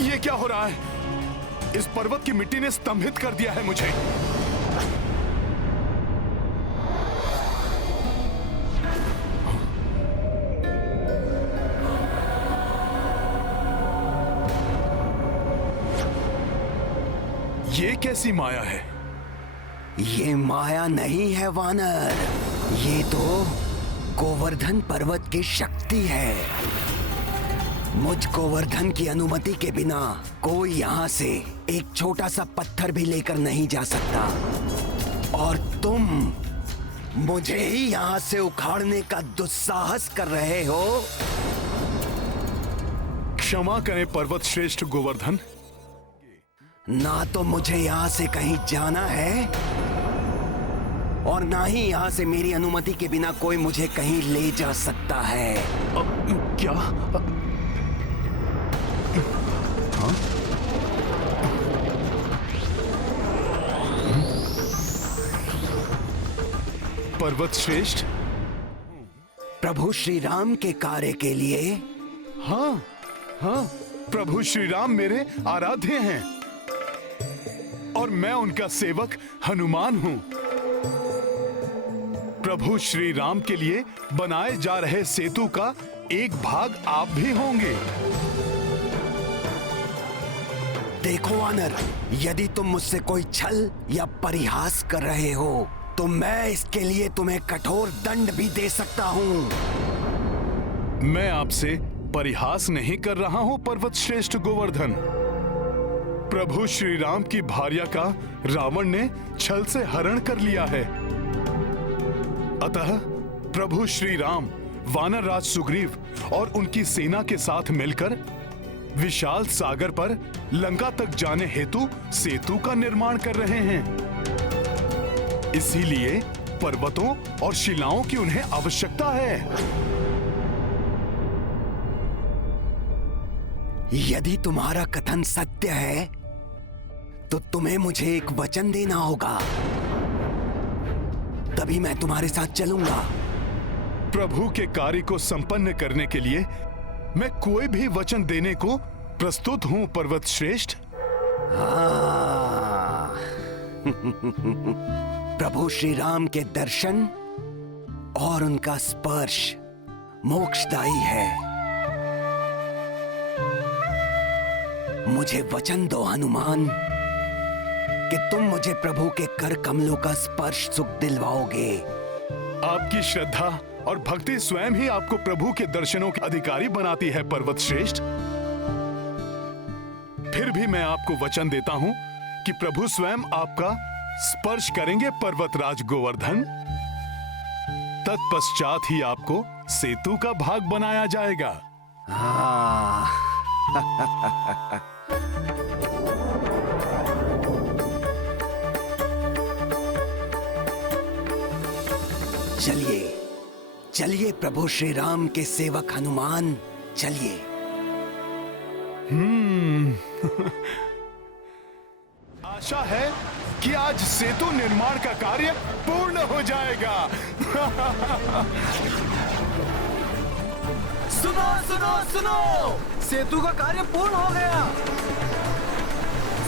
ये क्या हो रहा है? इस पर्वत की मिट्टी ने स्तंभित कर दिया है मुझे। ये कैसी माया है? ये माया नहीं है वानर, ये तो गोवर्धन पर्वत की शक्ति है। मुझ गोवर्धन की अनुमति के बिना कोई यहाँ से एक छोटा सा पत्थर भी लेकर नहीं जा सकता, और तुम मुझे ही यहाँ से उखाड़ने का दुस्साहस कर रहे हो। क्षमा करें पर्वत श्रेष्ठ गोवर्धन। ना तो मुझे यहाँ से कहीं जाना है और ना ही यहाँ से मेरी अनुमति के बिना कोई मुझे कहीं ले जा सकता है। क्या? हाँ? पर्वत श्रेष्ठ, प्रभु श्री राम के कार्य के लिए। हाँ हाँ, प्रभु श्री राम मेरे आराध्य हैं और मैं उनका सेवक हनुमान हूं। प्रभु श्री राम के लिए बनाए जा रहे सेतु का एक भाग आप भी होंगे। देखो वानर, यदि तुम मुझसे कोई छल या परिहास कर रहे हो तो मैं इसके लिए तुम्हें कठोर दंड भी दे सकता हूँ। मैं आपसे परिहास नहीं कर रहा हूं पर्वत श्रेष्ठ गोवर्धन। प्रभु श्री राम की भार्या का रावण ने छल से हरण कर लिया है। अतः प्रभु श्री राम वानर राज सुग्रीव और उनकी सेना के साथ मिलकर विशाल सागर पर लंका तक जाने हेतु सेतु का निर्माण कर रहे हैं। इसीलिए पर्वतों और शिलाओं की उन्हें आवश्यकता है। यदि तुम्हारा कथन सत्य है तो तुम्हें मुझे एक वचन देना होगा, तभी मैं तुम्हारे साथ चलूंगा। प्रभु के कार्य को संपन्न करने के लिए मैं कोई भी वचन देने को प्रस्तुत हूं पर्वत श्रेष्ठ। प्रभु श्री राम के दर्शन और उनका स्पर्श मोक्षदायी है। मुझे वचन दो हनुमान कि तुम मुझे प्रभु के कर कमलों का स्पर्श सुख दिलवाओगे। आपकी श्रद्धा और भक्ति स्वयं ही आपको प्रभु के दर्शनों के अधिकारी बनाती है पर्वत श्रेष्ठ। फिर भी मैं आपको वचन देता हूं कि प्रभु स्वयं आपका स्पर्श करेंगे पर्वतराज गोवर्धन। तत्पश्चात ही आपको सेतु का भाग बनाया जाएगा। चलिए चलिए प्रभु श्री राम के सेवक हनुमान, चलिए। आशा है कि आज सेतु निर्माण का कार्य पूर्ण हो जाएगा। सुनो सुनो सुनो, सेतु का कार्य पूर्ण हो गया।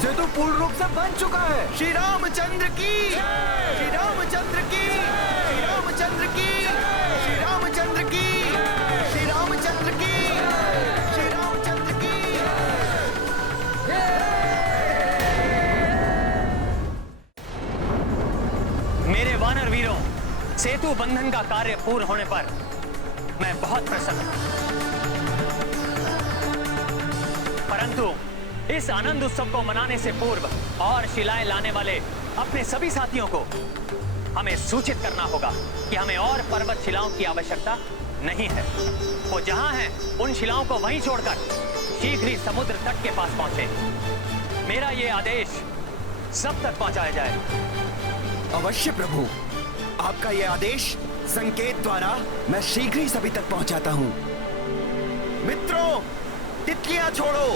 सेतु पूर्ण रूप से बन चुका है। श्री रामचंद्र की, श्री रामचंद्र की, श्री रामचंद्र की, श्री रामचंद्र की, श्री रामचंद्र की, श्री रामचंद्र की। मेरे वानर वीरों, सेतु बंधन का कार्य पूर्ण होने पर मैं बहुत प्रसन्न हूं। परंतु इस आनंद उत्सव को मनाने से पूर्व और शिलाएं लाने वाले अपने सभी साथियों को हमें सूचित करना होगा कि हमें और पर्वत शिलाओं की आवश्यकता नहीं है। वो जहां हैं उन शिलाओं को वहीं छोड़कर शीघ्र ही समुद्र तट के पास पहुंचे। मेरा ये आदेश सब तक पहुंचाया जाए। अवश्य प्रभु, आपका यह आदेश संकेत द्वारा मैं शीघ्र ही सभी तक पहुंचाता हूं। मित्रों, तितलियां छोड़ो।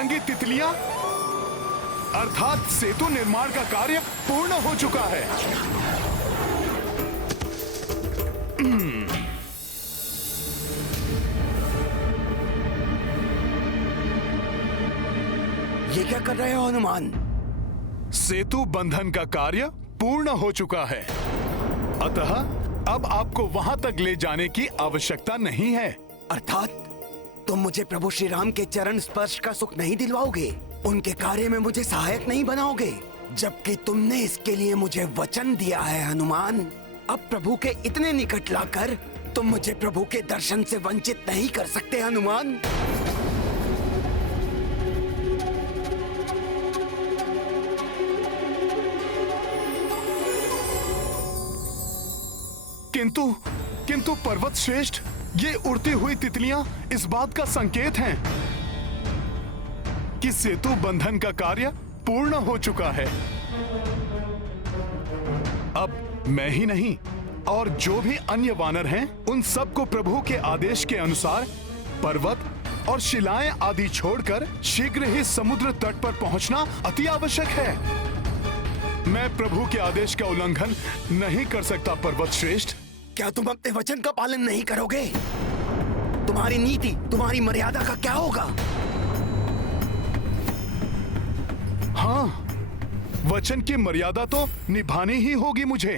बिरंगी तितलियां, अर्थात सेतु निर्माण का कार्य पूर्ण हो चुका है। ये क्या कर रहे हो हनुमान? सेतु बंधन का कार्य पूर्ण हो चुका है, अतः अब आपको वहां तक ले जाने की आवश्यकता नहीं है। अर्थात तुम मुझे प्रभु श्री राम के चरण स्पर्श का सुख नहीं दिलवाओगे, उनके कार्य में मुझे सहायक नहीं बनाओगे, जबकि तुमने इसके लिए मुझे वचन दिया है हनुमान। अब प्रभु के इतने निकट लाकर तुम मुझे प्रभु के दर्शन से वंचित नहीं कर सकते हनुमान। किंतु पर्वत श्रेष्ठ, ये उड़ती हुई तितलियां इस बात का संकेत हैं कि सेतु बंधन का कार्य पूर्ण हो चुका है। अब मैं ही नहीं और जो भी अन्य वानर हैं, उन सबको प्रभु के आदेश के अनुसार पर्वत और शिलाएं आदि छोड़कर शीघ्र ही समुद्र तट पर पहुंचना अति आवश्यक है। मैं प्रभु के आदेश का उल्लंघन नहीं कर सकता पर्वत श्रेष्ठ। क्या तुम अपने वचन का पालन नहीं करोगे? तुम्हारी नीति, तुम्हारी मर्यादा का क्या होगा? हाँ, वचन की मर्यादा तो निभानी ही होगी मुझे।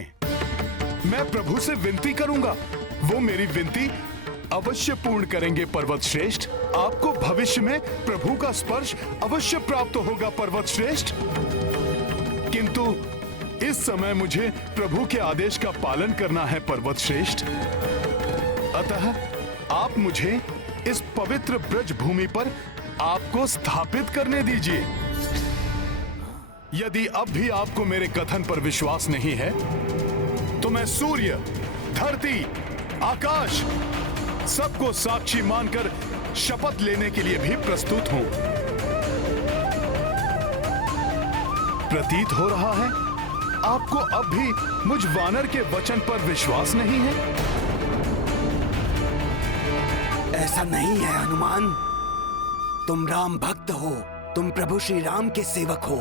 मैं प्रभु से विनती करूंगा, वो मेरी विनती अवश्य पूर्ण करेंगे पर्वत श्रेष्ठ। आपको भविष्य में प्रभु का स्पर्श अवश्य प्राप्त होगा पर्वत श्रेष्ठ। किंतु इस समय मुझे प्रभु के आदेश का पालन करना है पर्वत श्रेष्ठ। अतः आप मुझे इस पवित्र ब्रज भूमि पर आपको स्थापित करने दीजिए। यदि अब भी आपको मेरे कथन पर विश्वास नहीं है, तो मैं सूर्य, धरती, आकाश सबको साक्षी मानकर शपथ लेने के लिए भी प्रस्तुत हूं। प्रतीत हो रहा है आपको अब भी मुझ वानर के वचन पर विश्वास नहीं है। ऐसा नहीं है हनुमान। तुम राम भक्त हो, तुम प्रभु श्री राम के सेवक हो,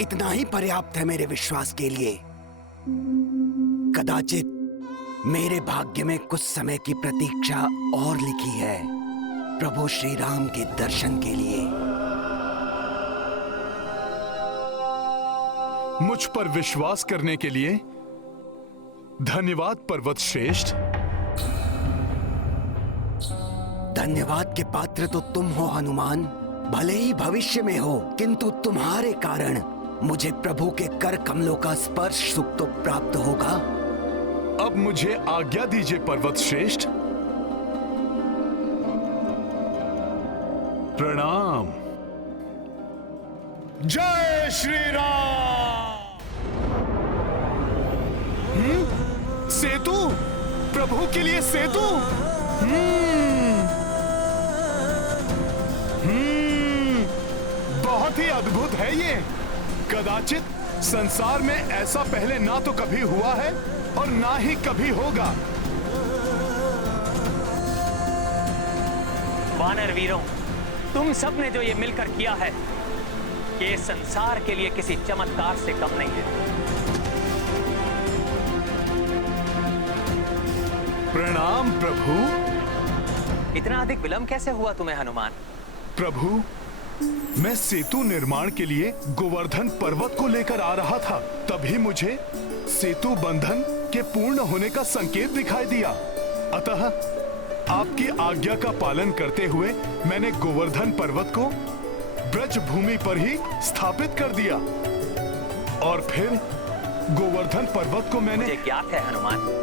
इतना ही पर्याप्त है मेरे विश्वास के लिए। कदाचित मेरे भाग्य में कुछ समय की प्रतीक्षा और लिखी है प्रभु श्री राम के दर्शन के लिए। मुझ पर विश्वास करने के लिए धन्यवाद पर्वत श्रेष्ठ। धन्यवाद के पात्र तो तुम हो हनुमान, भले ही भविष्य में हो, किंतु तुम्हारे कारण मुझे प्रभु के कर कमलों का स्पर्श सुख तो प्राप्त होगा। अब मुझे आज्ञा दीजिए पर्वत श्रेष्ठ। प्रणाम। जय श्री राम। सेतु, प्रभु के लिए सेतु। बहुत ही अद्भुत है ये। कदाचित संसार में ऐसा पहले ना तो कभी हुआ है और ना ही कभी होगा। वानर वीरों, तुम सब ने जो ये मिलकर किया है, ये संसार के लिए किसी चमत्कार से कम नहीं है। प्रणाम प्रभु। इतना अधिक विलंब कैसे हुआ तुम्हें हनुमान? प्रभु, मैं सेतु निर्माण के लिए गोवर्धन पर्वत को लेकर आ रहा था, तभी मुझे सेतु बंधन के पूर्ण होने का संकेत दिखाई दिया। अतः आपकी आज्ञा का पालन करते हुए मैंने गोवर्धन पर्वत को ब्रज भूमि पर ही स्थापित कर दिया और फिर गोवर्धन पर्वत को मैंने मुझे ज्ञात है हनुमान,